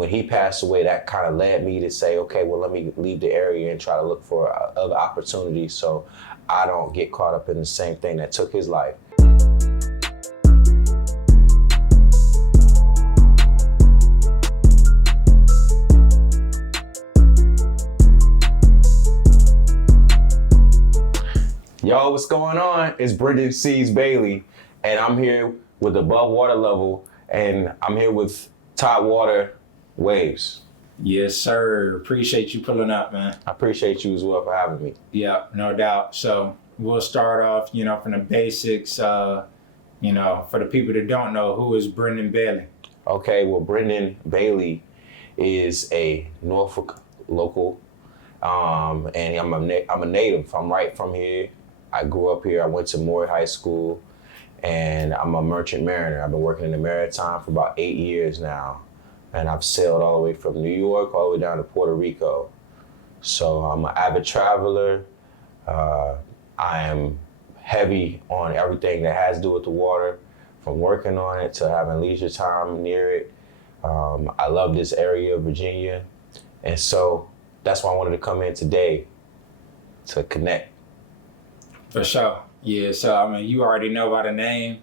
when he passed away, that kind of led me to say, okay, well, let me leave the area and try to look for other opportunities so I don't get caught up in the same thing that took his life. Yo, what's going on? It's Bryndan Sees Bailey, and I'm here with Above Water Level, and I'm here with Top Water Waves. Yes, sir. Appreciate you pulling up, man. I appreciate you as well for having me. Yeah, no doubt. So we'll start off, from the basics. For the people that don't know, who is Bryndan Bailey? Okay, well, Bryndan Bailey is a Norfolk local, and I'm a native. I'm right from here. I grew up here. I went to Moore High School, and I'm a merchant mariner. I've been working in the Maritime for about 8 years now, and I've sailed all the way from New York all the way down to Puerto Rico. So I'm an avid traveler. I am heavy on everything that has to do with the water, from working on it to having leisure time near it. I love this area of Virginia, and so that's why I wanted to come in today to connect. For sure. Yeah, so you already know by the name,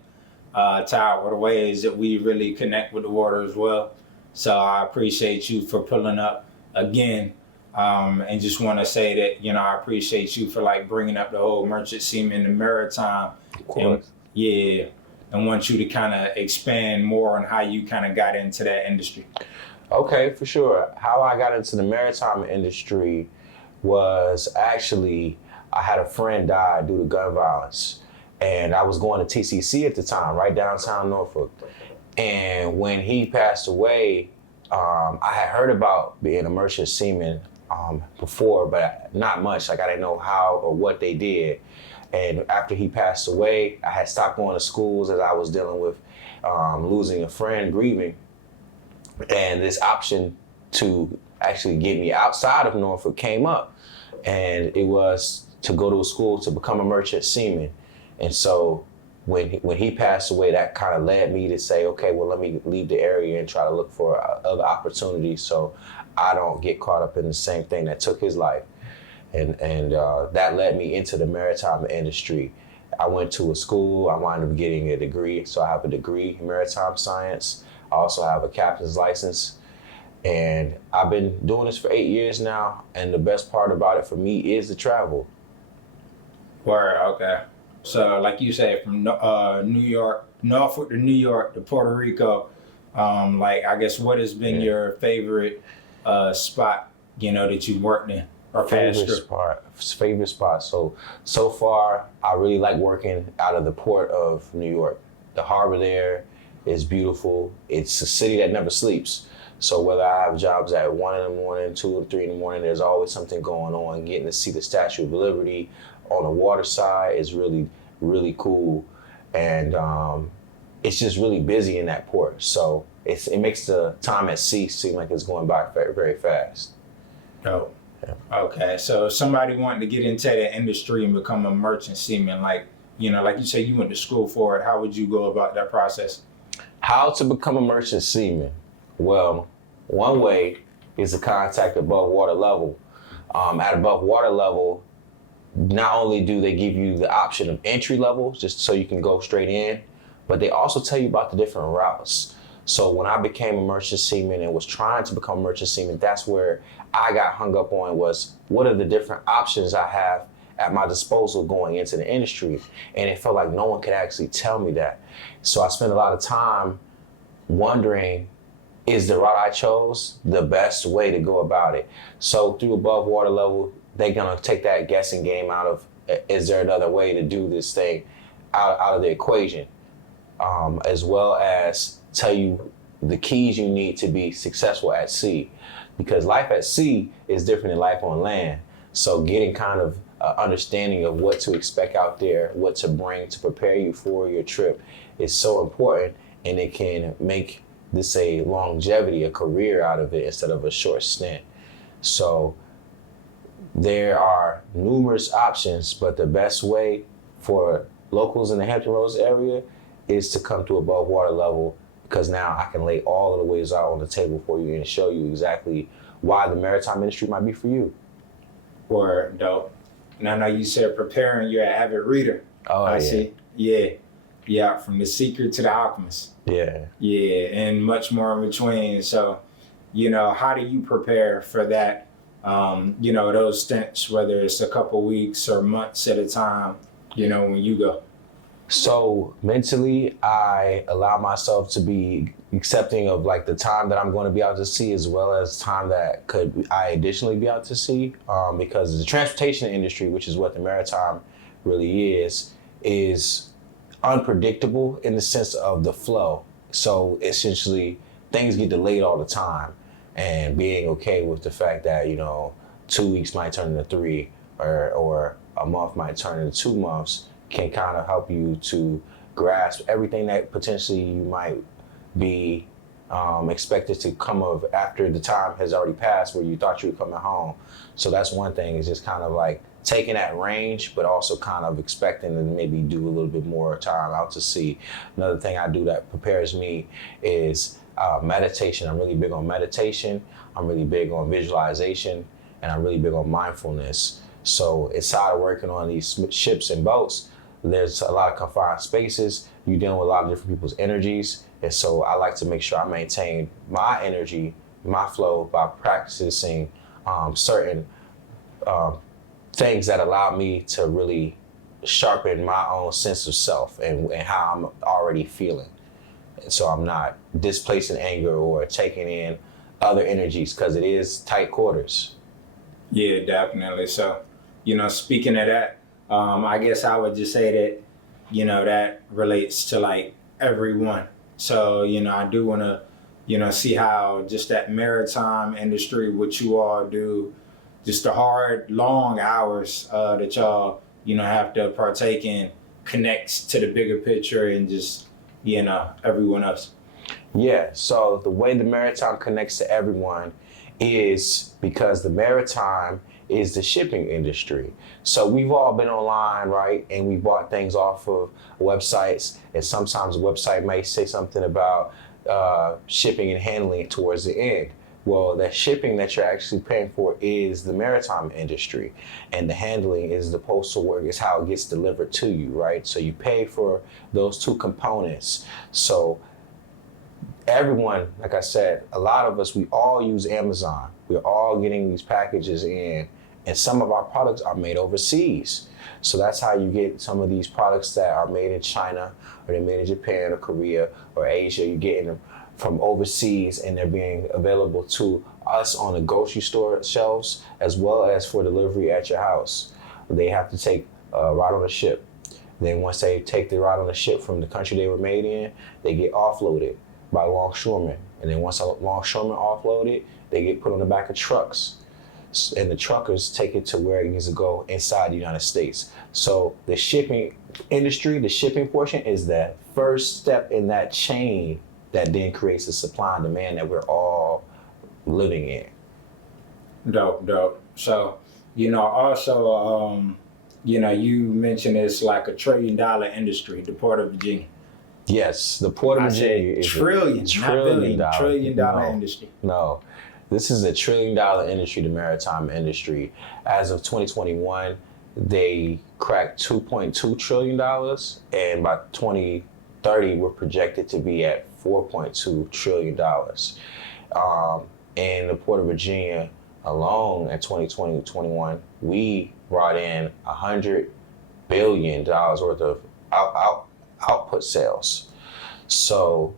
Top Water Waves, that we really connect with the water as well. So I appreciate you for pulling up again, and just want to say that, I appreciate you for bringing up the whole merchant seaman, the Maritime. Of course. And want you to kind of expand more on how you kind of got into that industry. Okay, for sure. How I got into the maritime industry was actually, I had a friend die due to gun violence, and I was going to TCC at the time, right downtown Norfolk. And when he passed away, I had heard about being a merchant seaman before, but not much. I didn't know how or what they did. And after he passed away, I had stopped going to schools as I was dealing with losing a friend, grieving. And this option to actually get me outside of Norfolk came up. And it was to go to a school to become a merchant seaman. And so when he passed away, that kind of led me to say, okay, well, let me leave the area and try to look for other opportunities so I don't get caught up in the same thing that took his life. And that led me into the maritime industry. I went to a school, I wound up getting a degree. So I have a degree in maritime science. I also have a captain's license. And I've been doing this for 8 years now. And the best part about it for me is the travel. Word, okay. So like you said, from New York, Norfolk to New York to Puerto Rico, I guess what has been your favorite spot, that you worked in? Favorite spot. So far, I really like working out of the port of New York. The harbor there is beautiful. It's a city that never sleeps. So whether I have jobs at 1 in the morning, 2 or 3 in the morning, there's always something going on. Getting to see the Statue of Liberty on the water side is really, really cool. And it's just really busy in that port. So it makes the time at sea seem like it's going by very, very fast. Oh. Yeah. Okay, so if somebody wanted to get into the industry and become a merchant seaman, like you said, you went to school for it, how would you go about that process? How to become a merchant seaman? Well, one way is to contact Above Water Level. At Above Water Level, not only do they give you the option of entry level, just so you can go straight in, but they also tell you about the different routes. So when I became a merchant seaman and was trying to become a merchant seaman, that's where I got hung up on was what are the different options I have at my disposal going into the industry. And it felt like no one could actually tell me that. So I spent a lot of time wondering, is the route I chose the best way to go about it? So through Above Water Level, they're gonna take that guessing game out of, is there another way to do this thing out of the equation, as well as tell you the keys you need to be successful at sea. Because life at sea is different than life on land. So getting kind of understanding of what to expect out there, what to bring to prepare you for your trip is so important, and it can make this a longevity, a career out of it instead of a short stint. So there are numerous options, but the best way for locals in the Hampton Roads area is to come to Above Water Level because now I can lay all of the ways out on the table for you and show you exactly why the maritime industry might be for you. Or dope. And I know you said preparing, you're an avid reader. Oh, I yeah. see. Yeah. Yeah, from The Secret to The Alchemist. Yeah. Yeah, and much more in between. So, how do you prepare for that? Those stints, whether it's a couple weeks or months at a time, when you go. So mentally, I allow myself to be accepting of like the time that I'm going to be out to sea, as well as time that could I additionally be out to sea, because the transportation industry, which is what the maritime really is unpredictable in the sense of the flow. So essentially, things get delayed all the time, and being okay with the fact that 2 weeks might turn into 3, or a month might turn into 2 months, can kind of help you to grasp everything that potentially you might be expected to come of after the time has already passed where you thought you were coming home. So that's one thing, is just kind of like taking that range, but also kind of expecting to maybe do a little bit more time out to sea. Another thing I do that prepares me is meditation. I'm really big on meditation. I'm really big on visualization, and I'm really big on mindfulness. So inside of working on these ships and boats, there's a lot of confined spaces. You're dealing with a lot of different people's energies. And so I like to make sure I maintain my energy, my flow, by practicing certain things that allow me to really sharpen my own sense of self and how I'm already feeling. And so I'm not displacing anger or taking in other energies, because it is tight quarters. Yeah, definitely. So, speaking of that, I guess I would just say that, that relates to like everyone. So, I do want to, see how just that maritime industry, what you all do, just the hard, long hours that y'all, have to partake in, connects to the bigger picture and just, everyone else. Yeah, so the way the maritime connects to everyone is because the maritime is the shipping industry. So we've all been online, right? And we bought things off of websites, and sometimes the website may say something about shipping and handling towards the end. Well, that shipping that you're actually paying for is the maritime industry, and the handling is the postal work, is how it gets delivered to you, right? So you pay for those two components. So everyone, like I said, a lot of us, we all use Amazon. We're all getting these packages in, and some of our products are made overseas. So that's how you get some of these products that are made in China, or they're made in Japan or Korea or Asia. You're getting them from overseas, and they're being available to us on the grocery store shelves, as well as for delivery at your house. They have to take a ride on a ship. Then once they take the ride on the ship from the country they were made in, they get offloaded by longshoremen. And then once a longshoreman offloaded, they get put on the back of trucks. And the truckers take it to where it needs to go inside the United States. So the shipping industry, the shipping portion, is that first step in that chain that then creates the supply and demand that we're all living in. Dope. So, also, you mentioned it's like $1 trillion industry, the Port of Virginia. Yes, the Port of Virginia is trillion, not billion, $1 trillion industry. No, this is $1 trillion industry, the maritime industry. As of 2021, they cracked $2.2 trillion, and by 2030, we're projected to be at $4.2 trillion. In the Port of Virginia alone, in 2020-21, we brought in $100 billion worth of output sales. So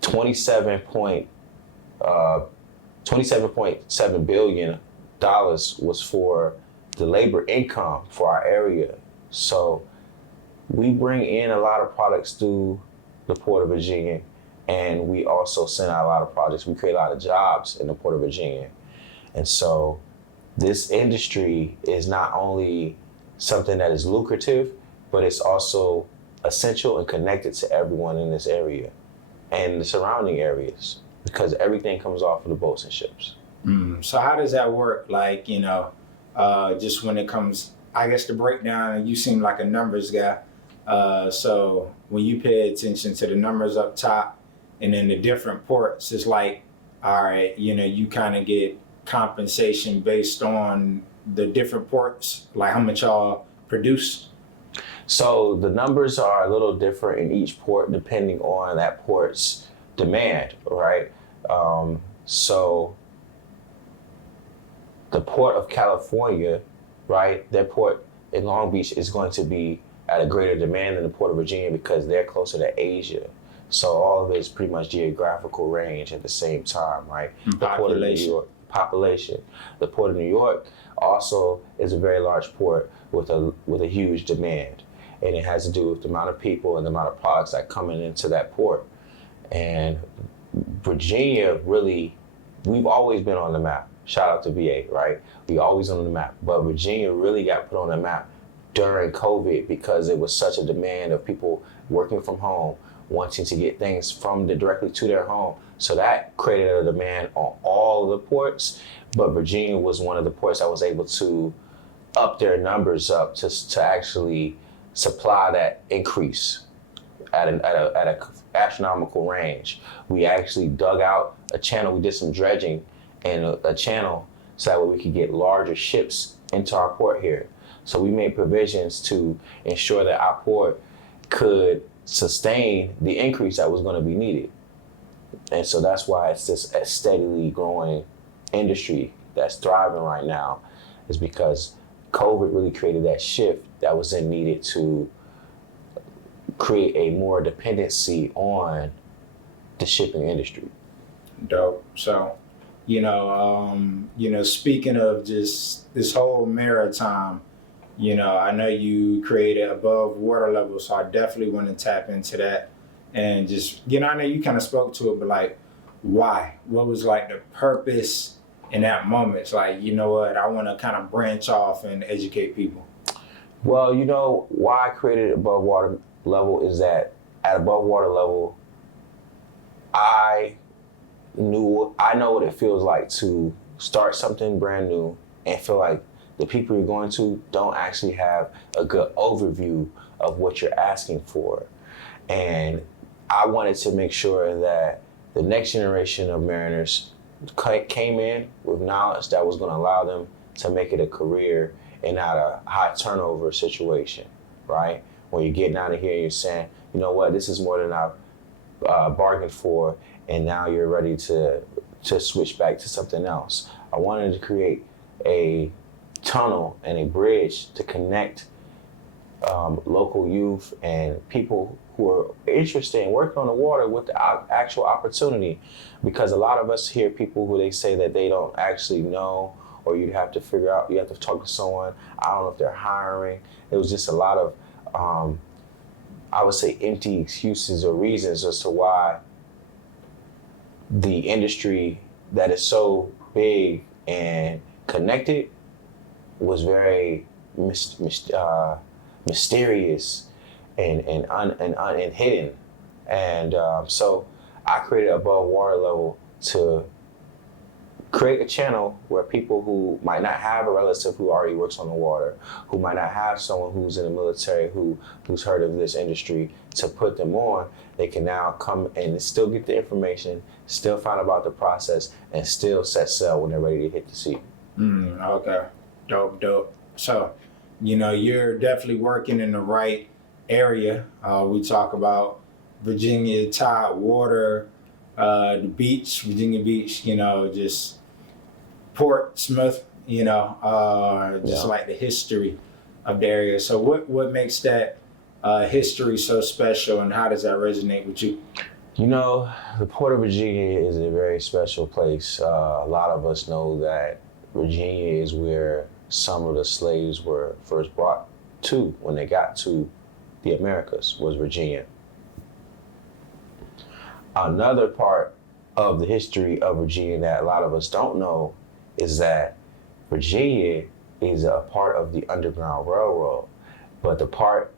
$27.7 billion was for the labor income for our area. So we bring in a lot of products through the Port of Virginia, and we also send out a lot of projects. We create a lot of jobs in the Port of Virginia. And so this industry is not only something that is lucrative, but it's also essential and connected to everyone in this area and the surrounding areas, because everything comes off of the boats and ships. So how does that work? Like, just when it comes, I guess, the breakdown, you seem like a numbers guy. So when you pay attention to the numbers up top And then the different ports, it's like, all right, you kind of get compensation based on the different ports, like how much y'all produce. So the numbers are a little different in each port depending on that port's demand, right? So the Port of California, right, their port in Long Beach is going to be at a greater demand than the Port of Virginia because they're closer to Asia. So all of it is pretty much geographical range at the same time, right? And The Port of New population. York, population. The Port of New York also is a very large port with a huge demand. And it has to do with the amount of people and the amount of products that coming into that port. And Virginia really, we've always been on the map. Shout out to VA, right? We always on the map. But Virginia really got put on the map during COVID because it was such a demand of people working from home, wanting to get things directly to their home. So that created a demand on all of the ports. But Virginia was one of the ports that was able to up their numbers up to actually supply that increase at a astronomical range. We actually dug out a channel. We did some dredging in a channel so that way we could get larger ships into our port here. So we made provisions to ensure that our port could sustain the increase that was going to be needed. And so that's why it's just a steadily growing industry that's thriving right now, is because COVID really created that shift that was then needed to create a more dependency on the shipping industry. Dope. So, speaking of just this whole maritime, I know you created above water level, so I definitely want to tap into that. And just, I know you kind of spoke to it, but like, why? What was like the purpose in that moment? It's like, you know what, I want to kind of branch off and educate people. Well, why I created above water level is that at above water level, I know what it feels like to start something brand new and feel like the people you're going to don't actually have a good overview of what you're asking for. And I wanted to make sure that the next generation of mariners came in with knowledge that was going to allow them to make it a career and not a high turnover situation, right? When you're getting out of here and you're saying, you know what, this is more than I've bargained for, and now you're ready to switch back to something else. I wanted to create a tunnel and a bridge to connect local youth and people who are interested in working on the water with the actual opportunity, because a lot of us hear people who they say that they don't actually know, or you have to figure out, you have to talk to someone. I don't know if they're hiring. It was just a lot of, I would say, empty excuses or reasons as to why the industry that is so big and connected was very mysterious and hidden. And so I created Above Water Level to create a channel where people who might not have a relative who already works on the water, who might not have someone who's in the military who's heard of this industry, to put them on, they can now come and still get the information, still find about the process, and still set sail when they're ready to hit the sea. Okay. Dope. So, you're definitely working in the right area. We talk about Virginia tide water, the beach, Virginia Beach, just Portsmouth, like the history of the area. So what makes that history so special, and how does that resonate with you? The Port of Virginia is a very special place. A lot of us know that Virginia is where some of the slaves were first brought to when they got to the Americas, was Virginia. Another part of the history of Virginia that a lot of us don't know is that Virginia is a part of the Underground Railroad. But the part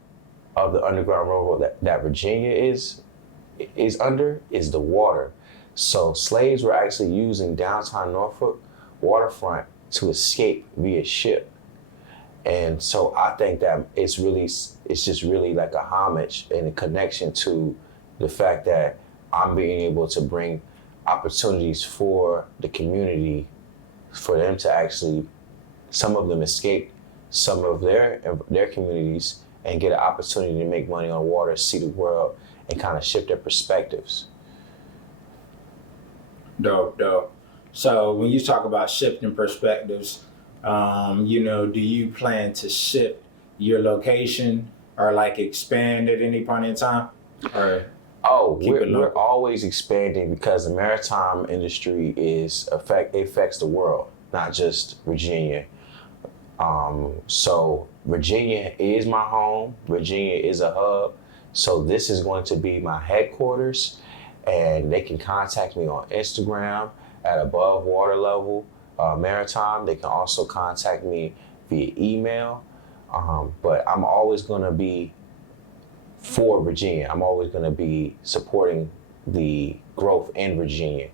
of the Underground Railroad that Virginia is under is the water. So slaves were actually using downtown Norfolk waterfront to escape via ship. And so I think that it's just really like a homage and a connection to the fact that I'm being able to bring opportunities for the community, for them to actually, some of them escape some of their communities and get an opportunity to make money on water, see the world, and kind of shift their perspectives. Dope, dope. So when you talk about shifting perspectives, do you plan to shift your location or like expand at any point in time? Or Oh, keep it we're local? always expanding because the maritime industry affects the world, not just Virginia. So Virginia is my home. Virginia is a hub. So this is going to be my headquarters, and they can contact me on Instagram at Above Water Level Maritime. They can also contact me via email. But I'm always going to be for Virginia. I'm always going to be supporting the growth in Virginia.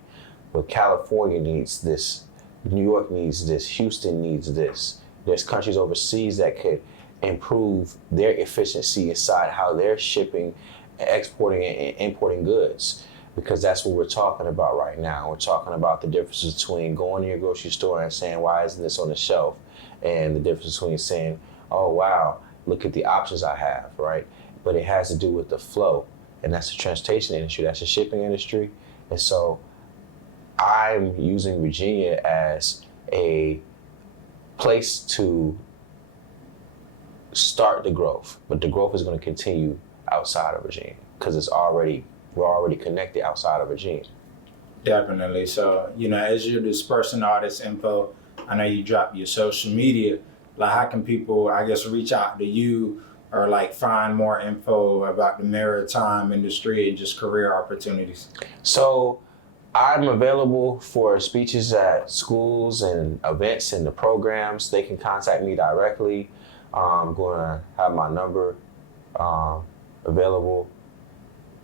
But California needs this. New York needs this. Houston needs this. There's countries overseas that could improve their efficiency inside how they're shipping, exporting, and importing goods. Because that's what we're talking about right now. We're talking about the difference between going to your grocery store and saying, why isn't this on the shelf? And the difference between saying, oh, wow, look at the options I have, right? But it has to do with the flow. And that's the transportation industry. That's the shipping industry. And so I'm using Virginia as a place to start the growth, but the growth is going to continue outside of Virginia because we're already connected outside of Virginia. Definitely. So, as you're dispersing all this info, I know you drop your social media. Like, how can people, I guess, reach out to you or like find more info about the maritime industry and just career opportunities? So I'm available for speeches at schools and events and the programs. They can contact me directly. I'm going to have my number available.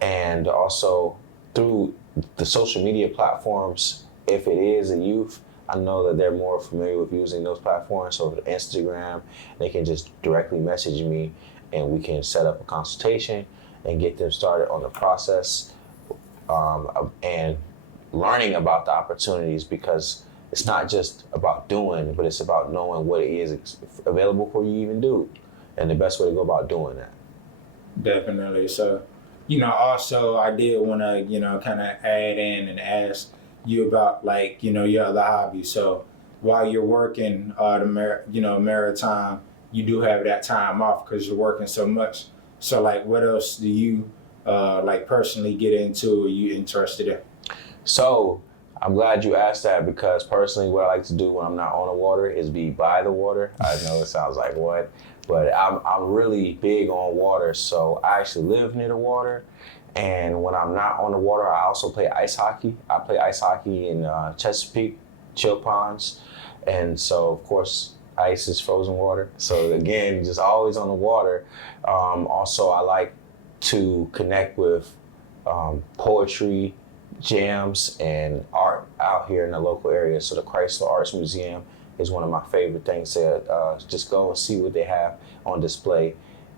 And also through the social media platforms, if it is a youth, I know that they're more familiar with using those platforms. So Instagram, they can just directly message me and we can set up a consultation and get them started on the process and learning about the opportunities, because it's not just about doing, but it's about knowing what it is available for you to even do and the best way to go about doing that. Definitely. So, also I did want to, kind of add in and ask you about like, your other hobbies. So while you're working maritime, you do have that time off because you're working so much. So like, what else do you like personally get into or you interested in? So I'm glad you asked that, because personally what I like to do when I'm not on the water is be by the water. I know it sounds like what, but I'm really big on water. So I actually live near the water. And when I'm not on the water, I also play ice hockey. I play ice hockey in Chesapeake, chill ponds. And so, of course, ice is frozen water. So again, just always on the water. Also, I like to connect with poetry, jams, and art out here in the local area. So the Chrysler Arts Museum is one of my favorite things to just go and see what they have on display.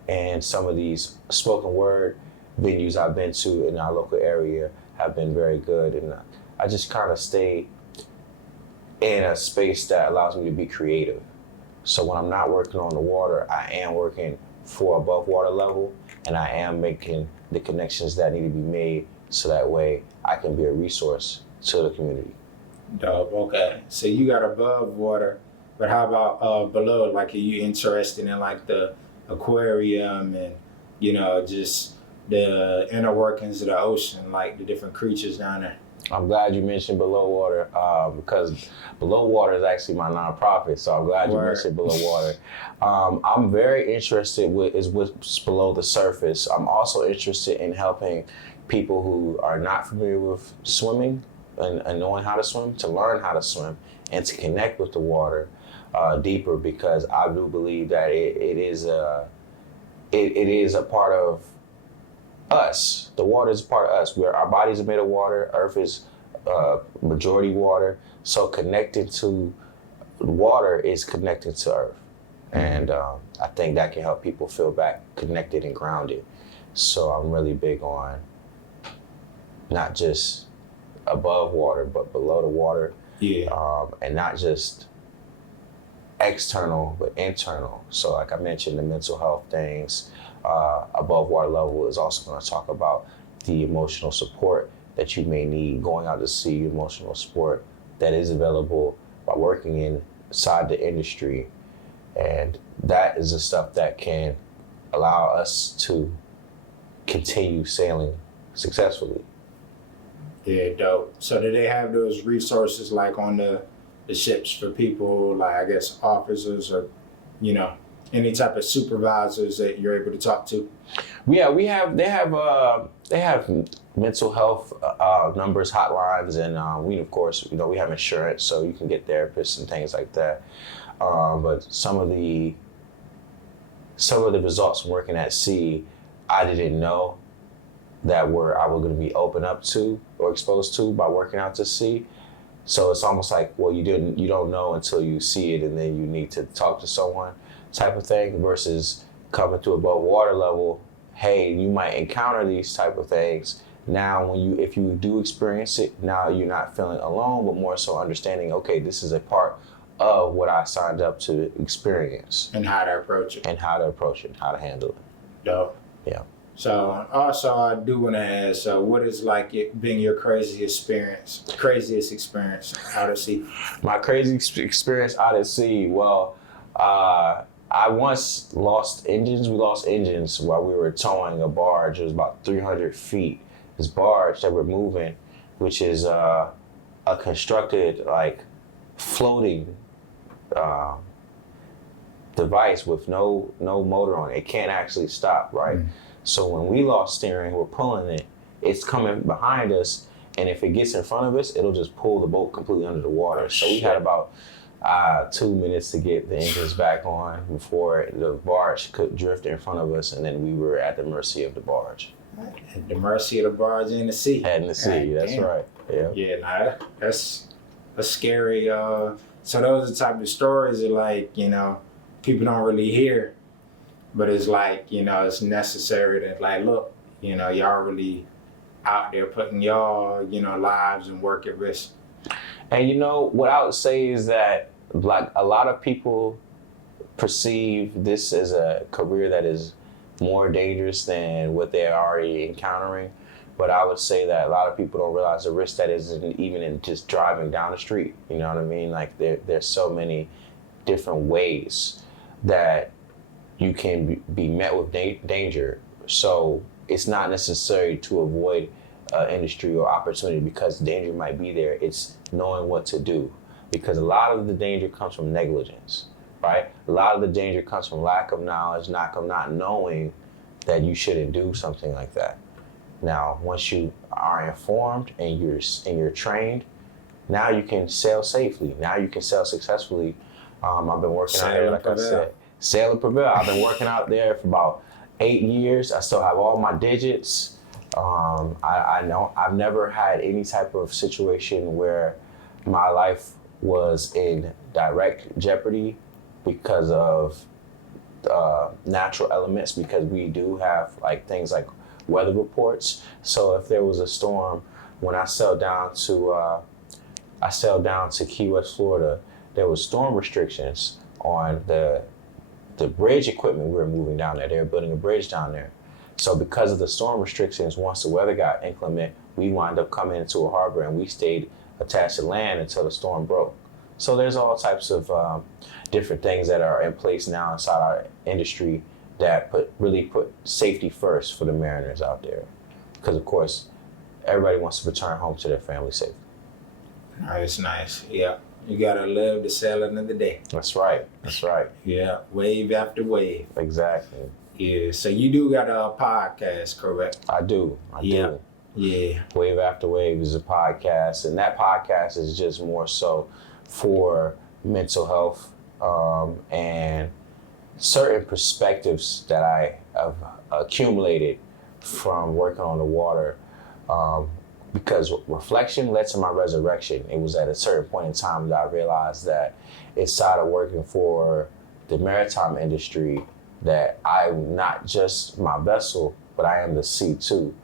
And some of these spoken word venues I've been to in our local area have been very good. And I just kind of stay in a space that allows me to be creative. So when I'm not working on the water, I am working for above water level, and I am making the connections that need to be made so that way I can be a resource to the community. Dope. Okay. So you got above water, but how about below? Like, are you interested in like the aquarium and just the inner workings of the ocean, like the different creatures down there? I'm glad you mentioned below water because below water is actually my nonprofit. So I'm glad you mentioned below water. I'm very interested with what's below the surface. I'm also interested in helping people who are not familiar with swimming and knowing how to swim, to learn how to swim and to connect with the water deeper, because I do believe that it is a part of us. The water is a part of us. Our bodies are made of water. Earth is majority water. So connecting to water is connected to Earth. And I think that can help people feel back connected and grounded. So I'm really big on not just above water, but below the water. Yeah. And not just external, but internal. So like I mentioned, the mental health things, above water level is also going to talk about the emotional support that you may need going out to sea, emotional support that is available by working inside the industry. And that is the stuff that can allow us to continue sailing successfully. Yeah, dope. So do they have those resources like on the ships for people, like I guess officers or, you know, any type of supervisors that you're able to talk to? Yeah, they have mental health numbers, hotlines, and we of course, we have insurance, so you can get therapists and things like that. But some of the results from working at sea, I didn't know that I was going to be open up to or exposed to by working out to sea. So it's almost like, well, you don't know until you see it, and then you need to talk to someone, type of thing. Versus coming to above water level, hey, you might encounter these type of things. Now, if you do experience it, now you're not feeling alone, but more so understanding, okay, this is a part of what I signed up to experience. And how to approach it. And how to approach it, how to handle it. Dope. Yeah. So also I do want to ask, what is like it being your craziest experience out at sea? My crazy experience out at sea, well, I once lost engines. We lost engines while we were towing a barge. It was about 300 feet. This barge that we're moving, which is a constructed like floating device with no motor on it. It can't actually stop, right? So when we lost steering, we're pulling it, it's coming behind us, and if it gets in front of us, it'll just pull the boat completely under the water. So we had about 2 minutes to get the engines back on before the barge could drift in front of us, and then we were at the mercy of the barge. At the mercy of the barge in the sea. In the sea, that's damn. right. Yeah. Yeah, nah, that's scary. So those are the type of stories that, like, people don't really hear. But it's like, it's necessary to, like, look, y'all really out there putting y'all, lives and work at risk. And what I would say is that, like, a lot of people perceive this as a career that is more dangerous than what they're already encountering. But I would say that a lot of people don't realize the risk that is even in just driving down the street. You know what I mean? Like, there's so many different ways that you can be met with danger. So it's not necessary to avoid industry or opportunity because danger might be there. It's knowing what to do, because a lot of the danger comes from negligence, right? A lot of the danger comes from lack of knowledge, not knowing that you shouldn't do something like that. Now, once you are informed and you're trained, now you can sail safely. Now you can sail successfully. I've been working out there, like I said. Sail and prevail. I've been working out there for about 8 years. I still have all my digits. I know I've never had any type of situation where my life was in direct jeopardy because of natural elements, because we do have like things like weather reports. So if there was a storm, when I sailed down to Key West, Florida, there was storm restrictions on the bridge equipment we were moving down there. They were building a bridge down there. So because of the storm restrictions, once the weather got inclement, we wound up coming into a harbor and we stayed attached to land until the storm broke. So there's all types of different things that are in place now inside our industry that really put safety first for the mariners out there. Because of course, everybody wants to return home to their family safe. Nice, nice. Yeah. You gotta live to sail another day. That's right. Yeah, wave after wave. Exactly. Yeah, so you do got a podcast, correct? I do. Yeah. Wave After Wave is a podcast, and that podcast is just more so for mental health and certain perspectives that I have accumulated from working on the water. Because reflection led to my resurrection. It was at a certain point in time that I realized that inside of working for the maritime industry, that I'm not just my vessel, but I am the sea too.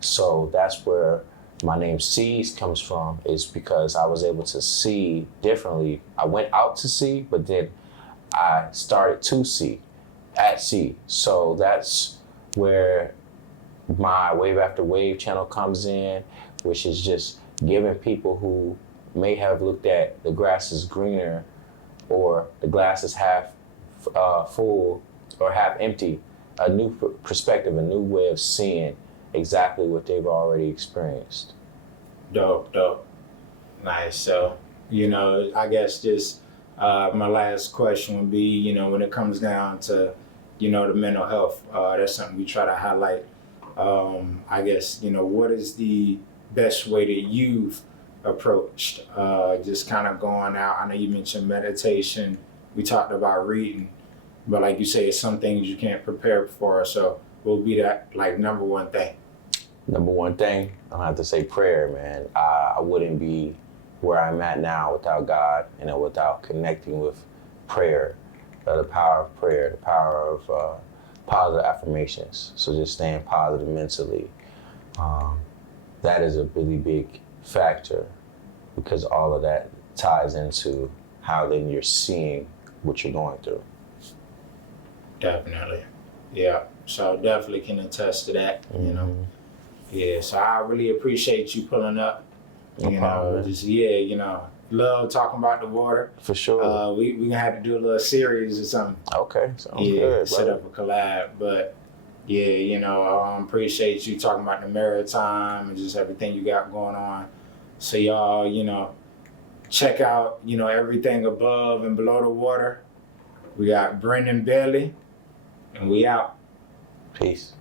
So that's where my name Seas comes from is because I was able to see differently. I went out to sea, but then I started to see at sea. So that's where my Wave After Wave channel comes in, which is just giving people who may have looked at the grass is greener or the glass is half full or half empty, a new perspective, a new way of seeing exactly what they've already experienced. Dope. Nice. So, I guess just my last question would be, when it comes down to, the mental health, that's something we try to highlight. I guess, what is the best way that you've approached just kind of going out? I know you mentioned meditation. We talked about reading, but like you say, some things you can't prepare for. So what would be that like number one thing? Number one thing, I have to say prayer, man. I wouldn't be where I'm at now without God and without connecting with prayer, the power of prayer, the power of positive affirmations. So just staying positive mentally. That is a really big factor because all of that ties into how then you're seeing what you're going through. Definitely. Yeah. So definitely can attest to that, Mm-hmm. Yeah, so I really appreciate you pulling up. No problem, man. Love talking about the water. For sure. We gonna have to do a little series or something. Okay, sounds good, set brother. up a collab. But appreciate you talking about the Maritime and just everything you got going on. So y'all, check out, everything above and below the water. We got Bryndan Bailey, and we out. Peace.